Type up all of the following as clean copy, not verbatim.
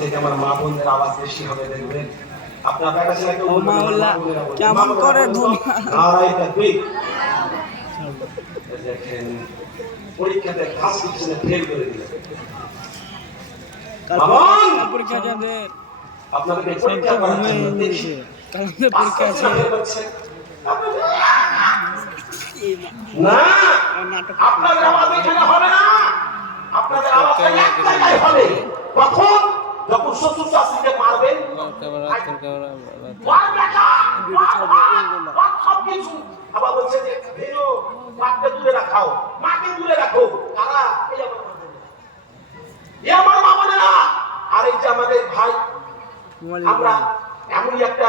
থেকে আমার মা বোনদের আওয়াজ বেশি হবে দেখবেন। আপনার কাছে একটা মাওলা কেমন করে নারায়ে তাকবীর। দেখেন পরীক্ষাতে ফার্স্ট ডিভিশনে ফেল করে দিলেন। পরীক্ষা যাবে আপনাদেরকে পরীক্ষা করার জন্য দেখি কালকে পরীক্ষা আছে না, আপনাদের আওয়াজ এখানে হবে না, আপনাদের আওয়াজ এক জায়গায় হবে। কখন? যখন শ্বশুর শাশুড়িকে মারবেন, সবকিছু আবার বলছে যে বেরো, মাকে দূরে রাখাও, মাকে দূরে রাখো। কারা? এই আমার মা বলে না। আর এই যে আমাদের ভাই, আমরা এমনই একটা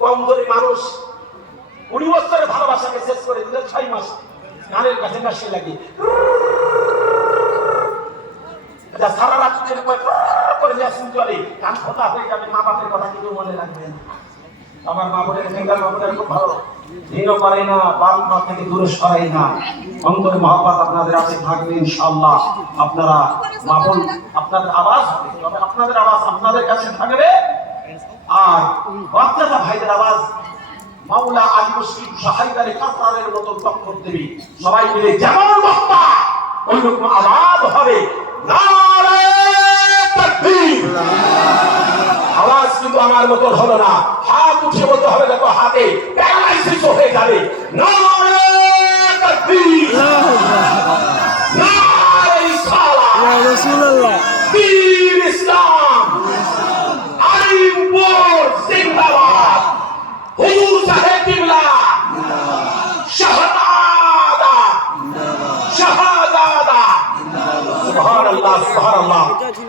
কমজোরি মানুষ, 20 বছরের ভালোবাসাকে শেষ করে দিলেন 6 মাস গানের কাছে কাশি লাগি সারা রাত করে চলে, কান খোলা হয়ে যাবে। মা বাপের কথা কিন্তু মনে রাখবেন। আমার মা বোনের ফিঙ্গার মা বোনের খুব ভালো, দিনও পারে না, বাপ মা থেকে দূরে সরাই না। অন্তরে মহব্বত আপনাদের আছে, থাকবে ইনশাআল্লাহ। আপনারা মা বোন, আপনাদের আওয়াজ হবে, তবে আপনাদের আওয়াজ আপনাদের কাছে থাকবে। আর বাচ্চাটা ভাইদের আওয়াজ মাওলা আলী মুসলিম সাহাইদারে কাতারের মতো টক্কর দেবে। সবাই মিলে যেমন বক্তা ওই রকম আওয়াজ হবে। নারায়ে তাকবীর। আওয়াজ কিন্তু আমার মতো হলো না, হাত উঠে বলতে হবে, দেখো হাতে প্যারালাইসিস হয়ে যাবে। নারায়ে তাকবীর, নারায়ে রিসালাত, ইয়া রাসূলুল্লাহ, দীন ইসলাম, আলিমপুর জিন্দাবাদ, হুজুর সাহেব কিবলা শাহজাদা শাহজাদা। सुभान अल्लाह सुभान अल्लाह।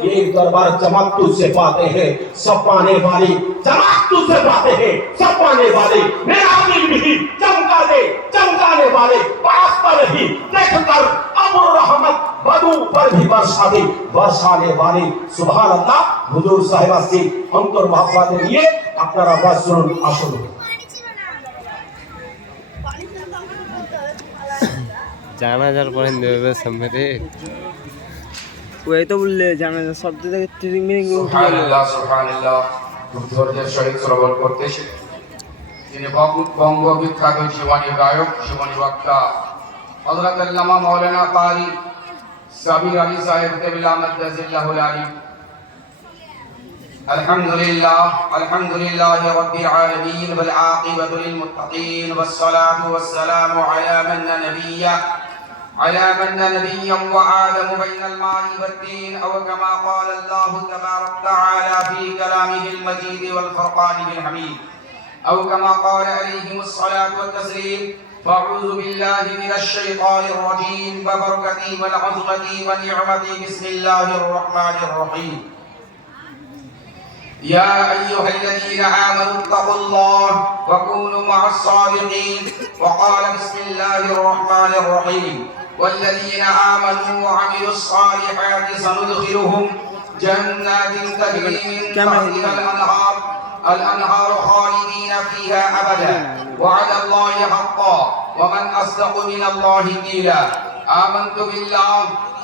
ये दरबार जमातू से पाते हैं सब पाने वाली, जमातू से पाते हैं सब पाने वाले। मेरा दिल भी चमकाने वाले वास्ता नहीं देख कर अब्र रहमत बदू पर भी बरसाने वाले। सुभान अल्लाह। हुजूर साहिब আসছি অন্তর মহব্বতে নিয়ে আপনারা আওয়াজ শুনুন। আসুন জানাজার পরে দেবে সামনে ওই তো বললে জানাজা শব্দ থেকে ট্রিং মিরিং উঠে গেল। সুবহানাল্লাহ। খুব ধৈর্যের সহিত শ্রবণ করতেছে যিনি বঙ্গ বিখ্যাত জীবনী গায়ক, জীবনী বক্তা হযরত আল্লামা মাওলানা কারি সাবির আলী সাহেব কেবলা মাদ্দাজিল্লাহুল আলিম। আলহামদুলিল্লাহ রাব্বিল আলামিন ওয়াল আকিবাতু লিল মুত্তাকিন ওয়াস সালাতু ওয়াস সালামু আলা মান নাবিয়্যা على من نبيا وآدم بين الماء والدين أو كما قال الله تبارك وتعالى في كلامه المجيد والفرقان الحميد أو كما قال عليهم الصلاة والتسليم. فأعوذ بالله من الشيطان الرجيم وبركته والعظمة ونعمته. بسم الله الرحمن الرحيم. يا أيها الذين آمنوا اتقوا الله وكونوا مع الصادقين. وقال بسم الله الرحمن الرحيم. والذين آمنوا وعملوا الصالحات سندخلهم جنات تجري من تحتها الأنهار خالدين فيها أبدا وعد الله حقا ومن أصدق من الله قيلا. آمنت بالله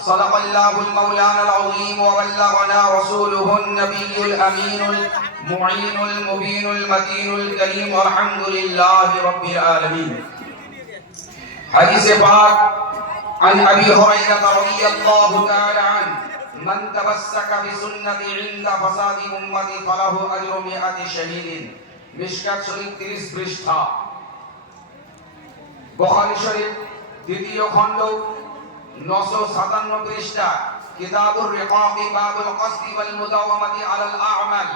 صدق الله المولانا العظيم وبلغنا رسوله النبي الأمين المعين المبين المتين الكريم والحمد لله رب العالمين. حديث پاک عن أبي هريرة رضي الله تعالى عنه من تمسك بسنتي عند فساد أمتي فله أجر 100 شهيد. মিশকাত শরীফ 30 পৃষ্ঠা, বুখারী শরীফ দ্বিতীয় খণ্ড 957 পৃষ্ঠা, কিতাবুর রিকাক বাবুল কসদি ওয়াল মুদাওয়ামাতি আলাল আ'মাল।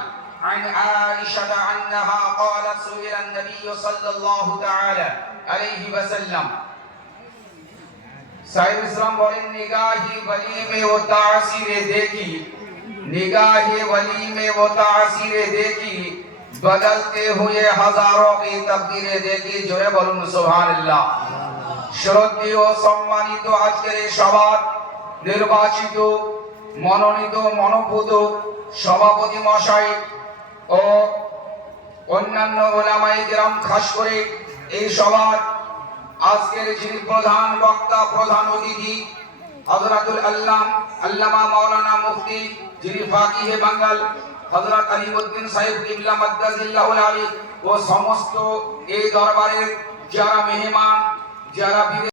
عن عائشة أنها قالت سئل النبي صلى الله تعالى عليه وسلم. साहिब इस्लाम बोले निगाही वली में वो तासीरे देखी, निगाही वली में वो तासीरे देखी, बदलते हुए हजारों की तकदीरें देखी। जोरे बोलूं सुभान अल्लाह। श्रद्धेय सम्मानित আজকের এই সভার নির্বাচিত মনোনীত মনোভূত সভাপতি মশাই ও অন্যান্য উলামায়ে কেরাম, খাস করে এই সভার আজকের যিনি প্রধান বক্তা, প্রধান অতিথি হযরতুল আল্লামা মাওলানা মুফতি যিনি ফাকিহে বাঙ্গাল হযরত আলিউদ্দিন সাহেব কিবলা মাদ্দাজিল্লাহুল আলী ও সমস্ত এই দরবারের যারা মেহমান যারা